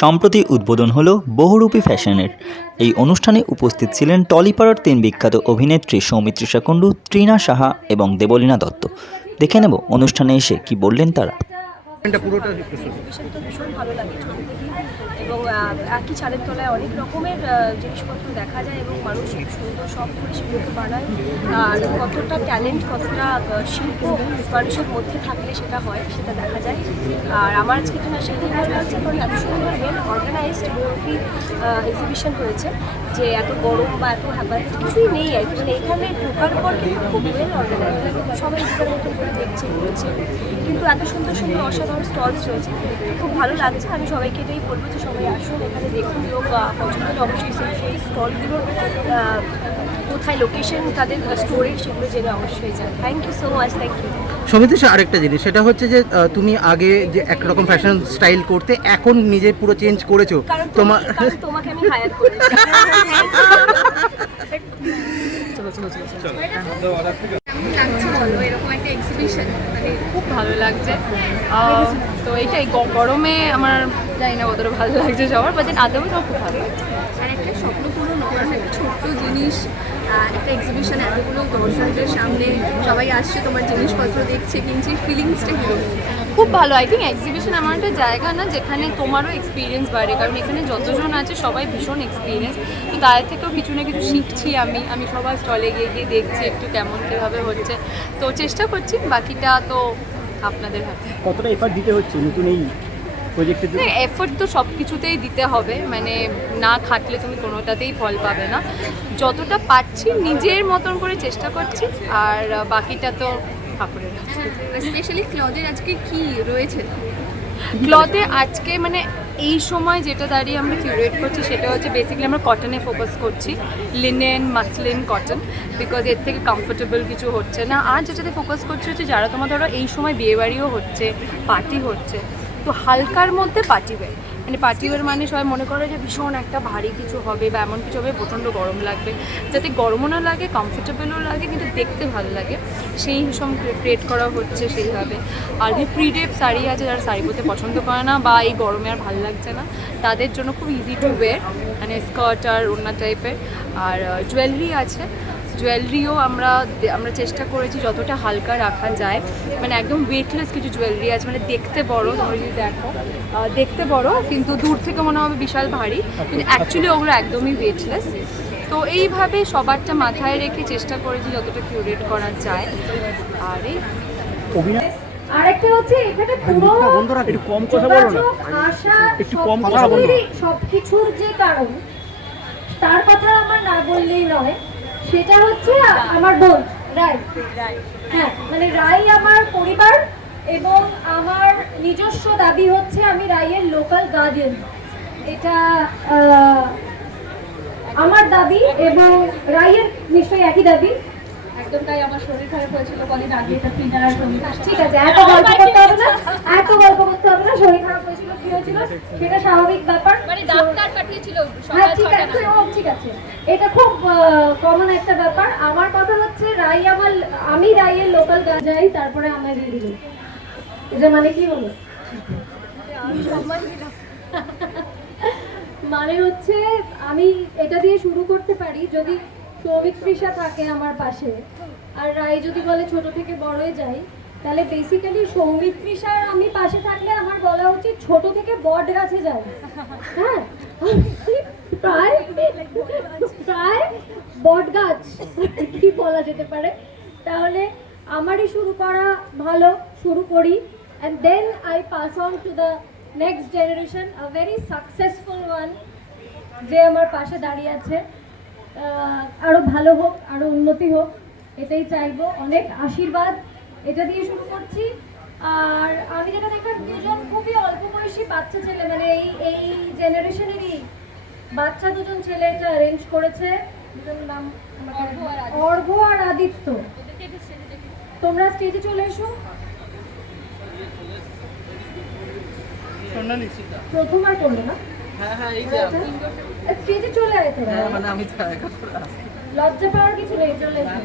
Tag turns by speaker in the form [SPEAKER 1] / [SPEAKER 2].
[SPEAKER 1] সম্প্রতি উদ্বোধন হলো বহুরূপী ফ্যাশনের। এই অনুষ্ঠানে উপস্থিত ছিলেন টলিপাড়ার তিন বিখ্যাত অভিনেত্রী সৌমিত্রিষা কুণ্ডু, ত্রিনা সাহা এবং দেবলীনা দত্ত। দেখে নেব অনুষ্ঠানে এসে কি বললেন তারা।
[SPEAKER 2] পুরোটা
[SPEAKER 3] ভীষণ ভালো লাগে ছোটো এবং একই ছাদের তলায় অনেক রকমের জিনিসপত্র দেখা যায় এবং মানুষ খুব সুন্দর সব করে সেগুলোকে বানায়। আর কতটা ট্যালেন্ট কতটা শিল্প মানুষের মধ্যে থাকলে সেটা হয়, সেটা দেখা যায়। আর আমার আজকে এখানে আসে খুব ভালো লাগছে এত সুন্দর ওয়েল অর্গানাইজড বহুটি এক্সিবিশন হয়েছে যে এত গরম বা এত হ্যাপার কিছুই নেই আর কি। মানে এখানে ঢোকার পর কিন্তু খুব ওয়েল অর্গানাইজ সবাই নিজের মতো করে দেখছে কিন্তু এত সুন্দর সুন্দর অসাধারণ স্টলস রয়েছে খুব ভালো লাগছে আমি সবাইকে এটাই বলব যে সবাই আসুন এখানে দেখুন লোক পছন্দ অবশ্যই সেই- সেই স্টলগুলোর কোথায় লোকেশন তাদের স্টোরেজ সেগুলো জেনে অবশ্যই যান thank you so much thank you
[SPEAKER 2] সমিতি আরেকটা জিনিস সেটা হচ্ছে যে তুমি আগে যে একরকম ফ্যাশন স্টাইল করতে এখন নিজে পুরো চেঞ্জ করেছ তোমার
[SPEAKER 3] তোমাকে আমি হায়ার করেছি
[SPEAKER 4] কেমন লাগছে বলো এরকম একটা এক্সিবিশন মানে ভালো লাগছে। তো এইটাই গরমে আমার জানি না কতটা ভালো লাগছে সবার বাট আদৌ সব খুব ভালো লাগছে।
[SPEAKER 5] আর একটা স্বপ্ন পূরণ কারণ একটা ছোট্ট জিনিস একটা এক্সিবিশন এতগুলো দর্শকদের সামনে সবাই আসছে তোমার জিনিসপত্র দেখছে কিনছে ফিলিংসটা কীরকম
[SPEAKER 4] খুব ভালো আই থিঙ্ক এক্সিবিশন এমন একটা জায়গা না যেখানে তোমারও এক্সপিরিয়েন্স বাড়ে কারণ এখানে যতজন আছে সবাই ভীষণ এক্সপিরিয়েন্স তো তাদের থেকেও কিছু না কিছু শিখছি আমি আমি সবার স্টলে গিয়ে গিয়ে দেখছি একটু কেমন কীভাবে হচ্ছে। তো চেষ্টা করছি বাকিটা তো আপনাদের হাতে।
[SPEAKER 6] কতটা এফার্ট দিতে হচ্ছে নতুন এই প্রজেক্টের জন্য?
[SPEAKER 4] এফোর্ট তো সব কিছুতেই দিতে হবে। মানে না খাটলে তুমি কোনোটাতেই ফল পাবে না। যতটা পাচ্ছি নিজের মতন করে চেষ্টা করছি। আর বাকিটা তো ঠাকুরের
[SPEAKER 5] স্পেশালি ক্লদের আজকে কি রয়েছে?
[SPEAKER 4] ক্লথে আজকে মানে এই সময় যেটা দাঁড়িয়ে আমরা কিউরেট করছি সেটা হচ্ছে বেসিক্যালি আমরা কটনে ফোকাস করছি। লিনেন মাসলিন কটন বিকজ এর থেকে কমফোর্টেবল কিছু হচ্ছে না। আর যেটাতে ফোকাস করছি হচ্ছে যারা তোমার ধরো এই সময় বিয়েবাড়িও হচ্ছে পার্টি হচ্ছে, তো হালকার মধ্যে পার্টি ওয়্যার মানে পার্টি ওয়্যার মানে সবাই মনে করে যে ভীষণ একটা ভারী কিছু হবে বা এমন কিছু হবে, প্রচণ্ড গরম লাগবে। যাতে গরমও না লাগে কমফোর্টেবলও লাগে, কিন্তু দেখতে ভালো লাগে। সেই সব ক্রিয়েট করা হচ্ছে সেইভাবে। আর যে প্রিডেপ শাড়ি আছে, যারা শাড়ি পরতে পছন্দ করে না বা এই গরমে আর ভালো লাগছে না, তাদের জন্য খুব ইজি টু ওয়ের মানে স্কার্ট আর অন্য টাইপের আর জুয়েলারি আছে। জুয়েলারিও আমরা আমরা চেষ্টা করেছি যতটা হালকা রাখা যায়। মানে একদম ওয়েটলেস কিছু জুয়েলারি আছে মানে দেখতে বড় তোমরা যদি দেখো। দেখতে বড় কিন্তু দূর থেকে মনে হবে বিশাল ভারী কিন্তু অ্যাকচুয়ালি ওগুলো একদমই ওয়েটলেস তো এইভাবে সবারটা মাথায় রেখে চেষ্টা করেছি যতটা কিউরেট করা যায়। আর এই
[SPEAKER 7] আরেকটা হচ্ছে এখানে পুরো
[SPEAKER 6] একটু কম কথা বলো না।
[SPEAKER 7] আশা
[SPEAKER 6] একটু কম কথা বলো।
[SPEAKER 7] সবকিছুর যে কারণ তার কথা আমার না বললেই নয়। সেটা হচ্ছে আমার বোন রায়। হ্যাঁ মানে রাই আমার পরিবার এবং আমার নিজস্ব দাবি হচ্ছে আমি রাইয়ের লোকাল গার্ডিয়ান এটা আমার দাবি এবং রাইয়ের নিশ্চয়ই একই দাবি।
[SPEAKER 3] একদম তাই আমার শরীর খারাপ হয়েছিল কদিন আগে এটা ফিনার
[SPEAKER 7] ঠিক আছে এত গল্প করতে হবে না এত গল্প করতে হবে না শরীর খারাপ হয়েছিল কি হয়েছিল সেটা স্বাভাবিক ব্যাপার।
[SPEAKER 3] পাঠিয়েছিল
[SPEAKER 7] হ্যাঁ ঠিক আছে ও ঠিক আছে। এটা খুব কমন একটা ব্যাপার। আমার কথা হচ্ছে রাই আমার আমি রাইয়ের লোকাল যাই তারপরে আমার দিয়ে দিল এটা মানে কি হলো? মানে হচ্ছে আমি এটা দিয়ে শুরু করতে পারি যদি সৌমিক তৃষা থাকে আমার পাশে। আর রায় যদি বলে ছোট থেকে বড়ই যাই তাহলে বেসিক্যালি সৌমিক তৃষার আমি পাশে থাকলে আমার বলা উচিত ছোট থেকে বট গাছে যাই হ্যাঁ? প্রায় প্রায় বট গাছ কি বলা যেতে পারে। তাহলে আমারই শুরু করা ভালো শুরু করি। And then I pass on to the next generation a very successful one যে আমার পাশে দাঁড়িয়ে আছে। আহ, আরও ভালো হোক আরও উন্নতি হোক এটাই চাইব। অনেক আশীর্বাদ। এটা দিয়ে শুরু করছি। আর আমি যেটা দেখলাম দুজন খুবই অল্প বয়সী বাচ্চা ছেলে মানে এই এই জেনারেশনেরই বাচ্চা দুজন ছেলে এটা অ্যারেঞ্জ করেছে। দুজনের নাম আমাকে- আর আদিত্য। তোমরা স্টেজে চলে এসো। প্রথমবার করল না? স্টেজে চলে আয় তোরা।
[SPEAKER 2] মানে আমি তো
[SPEAKER 7] লজ্জা পাওয়ার কিছু নেই চলে এসো।